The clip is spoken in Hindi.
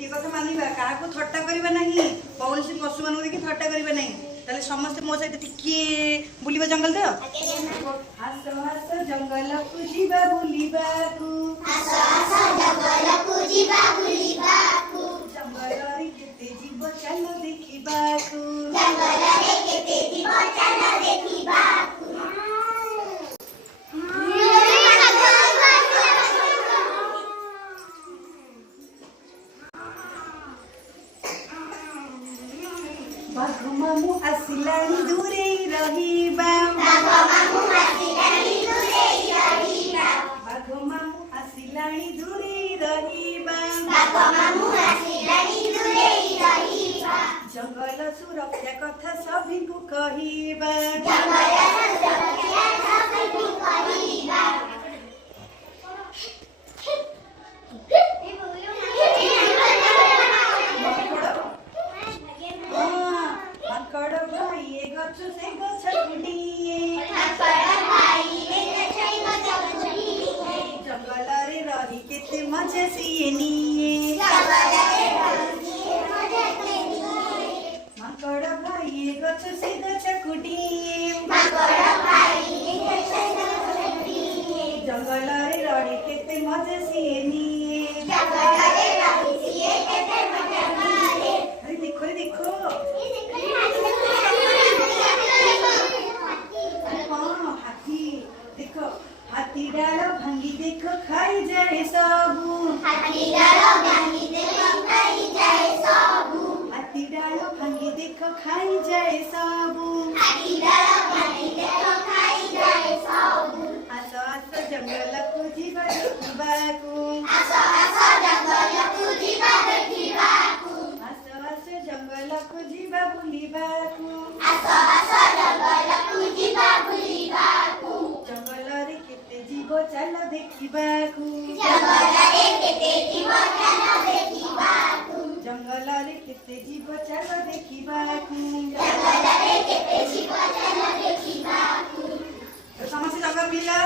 गोटे कथा मानिबा काहाको थट्टा करिबा नहीं कौन सी पशु मानक देखि थट्टा करिबा नहीं ताले समस्त मो सहित टिके बुलिबा जंगल दे हस हस जंगल को जीवा बुलिबा को हस हस जंगल को जीवा बुलिबा को जंगल रे केते जीव चलो देखिबा को जंगल रे केते जीव चलो देखिबा को बाघ मामू आसिलानी दूरे रहिबा बाघ मामू आसिलानी दूरे रहिबा बाघ मामू आसिलानी दूरे रहिबा बाघ मामू आसिलानी दूरे रहिबा जंगल सुरक्षा कथा सभी को कहिबा जंगल सुरक्षा सबको कहिबा माकड़ भाई ए गछ से गछ कुटिए माकड़ भाई ए गछ से गछ कुटिए जंगल रे रही केते मजे सिएनिए जंगल रे रही मजे सिएनिए माकड़ भाई ए गछ से गछ कुटिए माकड़ भाई ए गछ से गछ कुटिए जंगल रे रही केते मजे सिएनिए जंगल रे रही सिए केते मजे सिए अरे देखो हाँ हाथी देखो हाथी डाल भांगी देखो खाई जाए सबू हाथी डाल भांगी देखो खाई जाए सबू हाथी डाल भांगी देखो खाई जाए सबू हाथी डाल भांगी देखो खाई जाए सबू आस आस जंगल को जीवा देखिबाकू आस आस जंगल को जीवा देखिबाकू आस आस जंगल को जीवा बुलिबाकू आस आस जंगल को जीवा बुलिबाकू जंगल रे केते जीव चल देखिबाकू जंगल रे केते जीव चल देखिबाकू जंगल रे केते जीव चल देखिबाकू जंगल रे केते जीव चल देखिबाकू तो समस्त जंगल मिला